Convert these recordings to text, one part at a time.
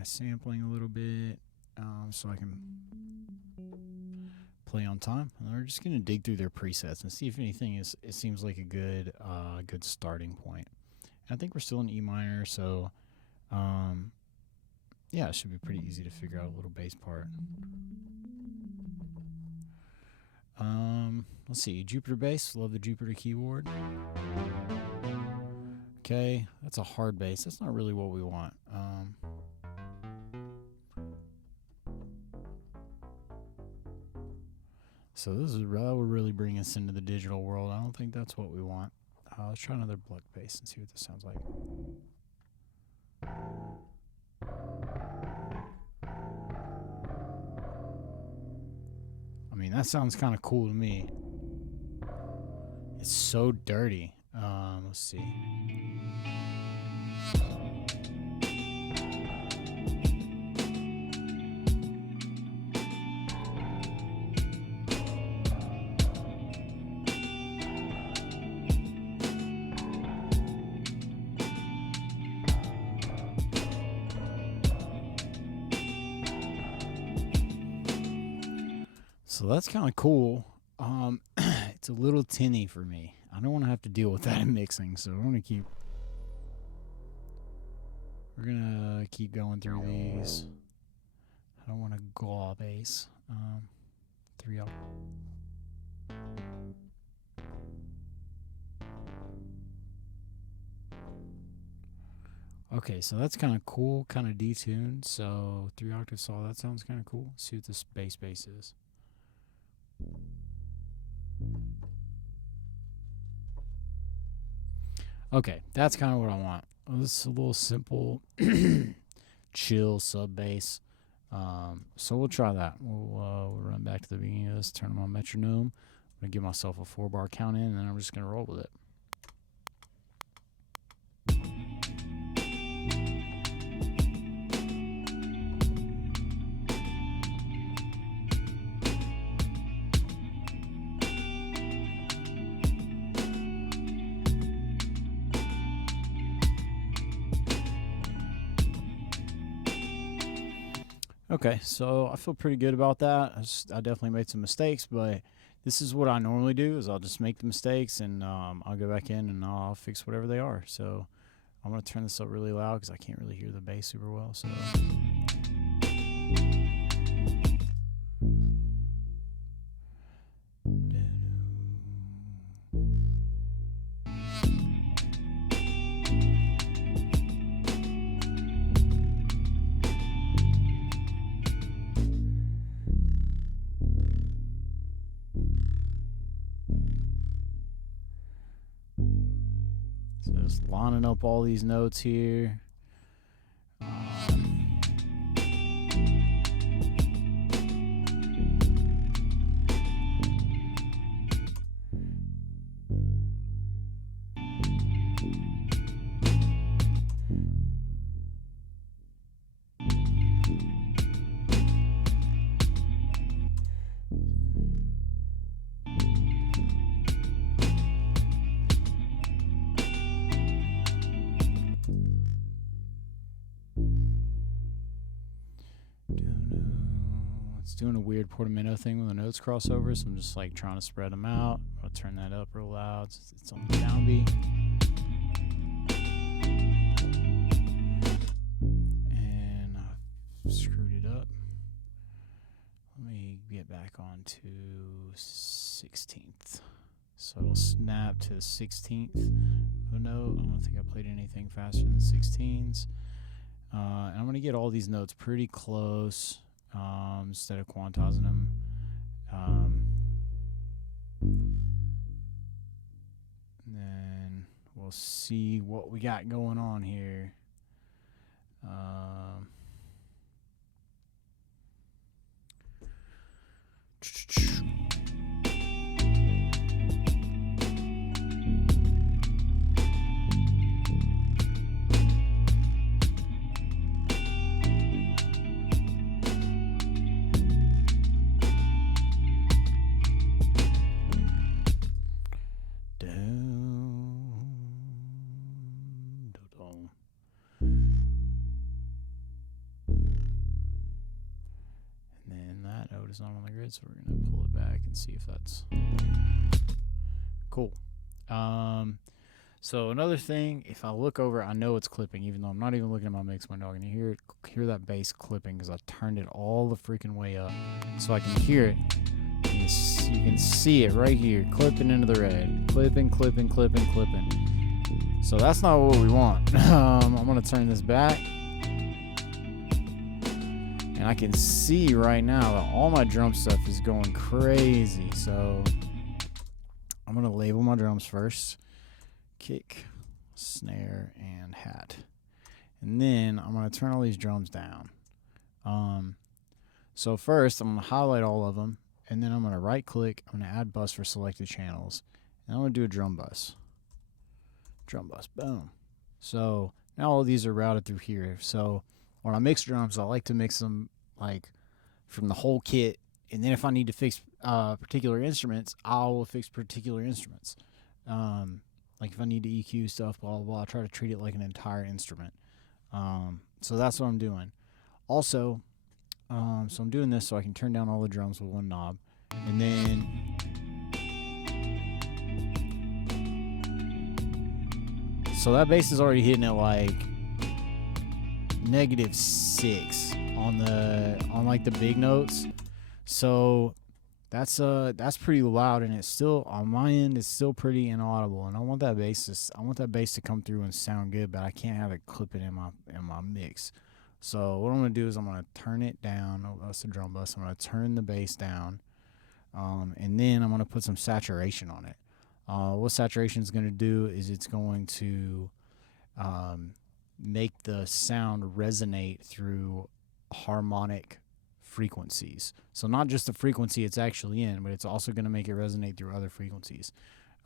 my sampling a little bit so I can play on time. And we're just going to dig through their presets and see if anything it seems like a good starting point. And I think we're still in E minor, so yeah, it should be pretty easy to figure out a little bass part. Let's see, Jupiter bass. Love the Jupiter keyboard. Okay, that's a hard bass. That's not really what we want. So that would really bring us into the digital world. I don't think that's what we want. Let's try another Bluck bass and see what this sounds like. I mean, that sounds kind of cool to me. It's so dirty. Let's see. So that's kind of cool. It's a little tinny for me. I don't want to have to deal with that in mixing, so we're gonna keep going through these. I don't want to glob bass. 3 octave. Okay, so that's kind of cool, kind of detuned. So 3 octave saw, that sounds kind of cool. Let's see what this bass is. Okay, that's kind of what I want. This is a little simple, chill sub bass. So we'll try that. We'll run back to the beginning of this, turn on my metronome. I'm going to give myself a 4-bar count in, and then I'm just going to roll with it. Okay, so I feel pretty good about that. I definitely made some mistakes, but this is what I normally do, is I'll just make the mistakes, and I'll go back in and I'll fix whatever they are. So I'm going to turn this up really loud because I can't really hear the bass super well. So just lining up all these notes here. Doing a weird portamento thing when the notes cross over, so I'm just like trying to spread them out. I'll turn that up real loud. It's on the downbeat. And I've screwed it up. Let me get back on to 16th. So it'll snap to the 16th of a note. I don't think I played anything faster than 16s. And I'm going to get all these notes pretty close. Instead of quantizing them. Then we'll see what we got going on here. but it's not on the grid, so we're gonna pull it back and see if that's cool. So another thing, if I look over, I know it's clipping, even though I'm not even looking at my mix window. I can hear that bass clipping because I turned it all the freaking way up, so I can hear it. You can see it right here, clipping into the red, clipping. So that's not what we want. I'm gonna turn this back, and I can see right now that all my drum stuff is going crazy. So I'm gonna label my drums first. Kick, snare, and hat. And then I'm going to turn all these drums down. So first, I'm going to highlight all of them, and then I'm going to right click. I'm going to add bus for selected channels, and I'm going to do a drum bus. Drum bus, boom. So now all these are routed through here. So when I mix drums, I like to mix them like from the whole kit, and then if I need to fix particular instruments, I will fix particular instruments. Like if I need to EQ stuff, blah, blah, blah, I try to treat it like an entire instrument. So that's what I'm doing. Also, so I'm doing this so I can turn down all the drums with one knob. And then so that bass is already hitting at like -6 on like the big notes. So that's pretty loud, and it's still on my end. It's still pretty inaudible, and I want that bass to come through and sound good, but I can't have it clipping in my mix. So what I'm gonna do is I'm gonna turn it down. Oh, that's the drum bus. I'm gonna turn the bass down, and then I'm gonna put some saturation on it. What saturation is gonna do is it's going to make the sound resonate through harmonic frequencies. So not just the frequency it's actually in, but it's also going to make it resonate through other frequencies.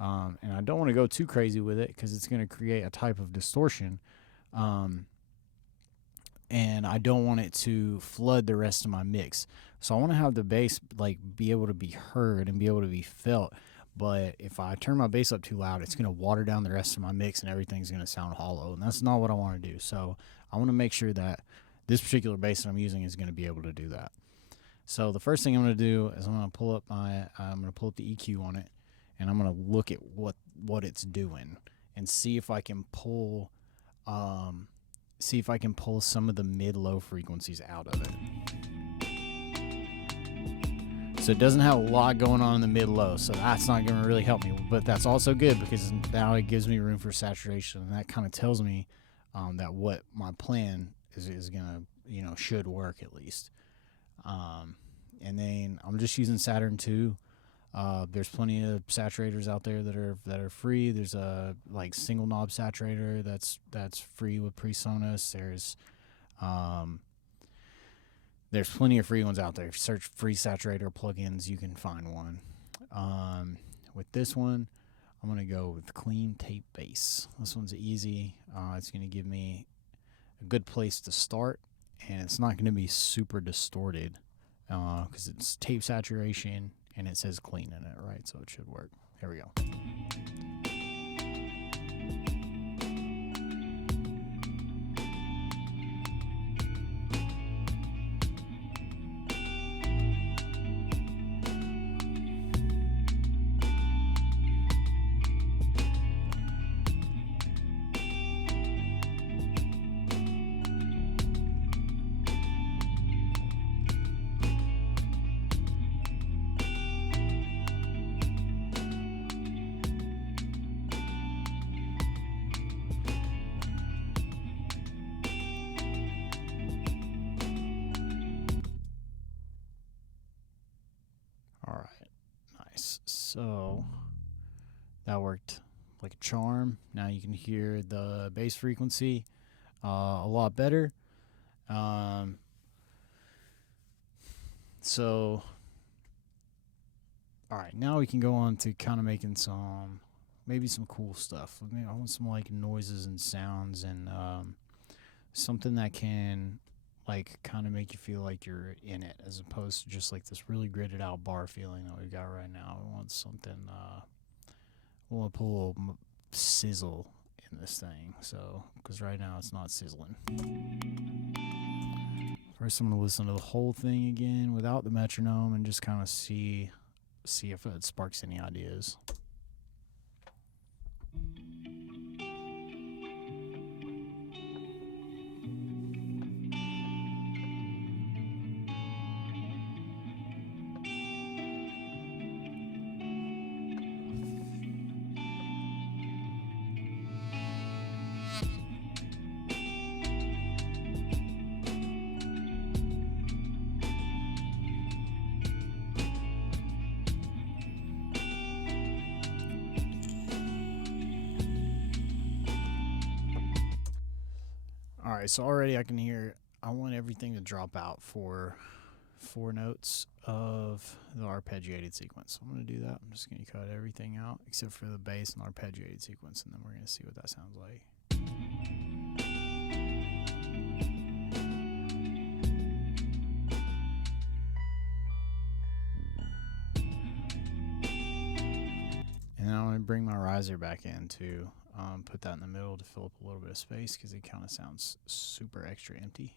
And I don't want to go too crazy with it because it's going to create a type of distortion. And I don't want it to flood the rest of my mix. So I want to have the bass like be able to be heard and be able to be felt. But if I turn my bass up too loud, it's going to water down the rest of my mix and everything's going to sound hollow. And that's not what I want to do. So I want to make sure that this particular bass that I'm using is going to be able to do that. So the first thing I'm going to do is I'm going to pull up the EQ on it, and I'm going to look at what it's doing and see if I can pull some of the mid-low frequencies out of it. So it doesn't have a lot going on in the mid-low, so that's not going to really help me. But that's also good because now it gives me room for saturation, and that kind of tells me that what my plan is gonna, should work at least. And then I'm just using Saturn 2. There's plenty of saturators out there that are free. There's a like single knob saturator that's free with PreSonus. There's plenty of free ones out there. If you search free saturator plugins, you can find one. With this one, I'm gonna go with clean tape bass. This one's easy. It's gonna give me a good place to start, and it's not going to be super distorted because it's tape saturation and it says clean in it, right? So it should work. Here we go. All right, nice. So that worked like a charm. Now you can hear the bass frequency a lot better. So, all right, now we can go on to kind of making maybe some cool stuff. I want some like noises and sounds and something that can like kind of make you feel like you're in it, as opposed to just like this really gridded out bar feeling that we've got right now. We want something. We want to put a little sizzle in this thing. So, because right now it's not sizzling. First, I'm going to listen to the whole thing again without the metronome and just kind of see if it sparks any ideas. Alright, so already I can hear, I want everything to drop out for 4 notes of the arpeggiated sequence. So I'm going to do that. I'm just going to cut everything out except for the bass and arpeggiated sequence, and then we're going to see what that sounds like. And then I'm going to bring my riser back in to put that in the middle to fill up a little bit of space because it kind of sounds super extra empty.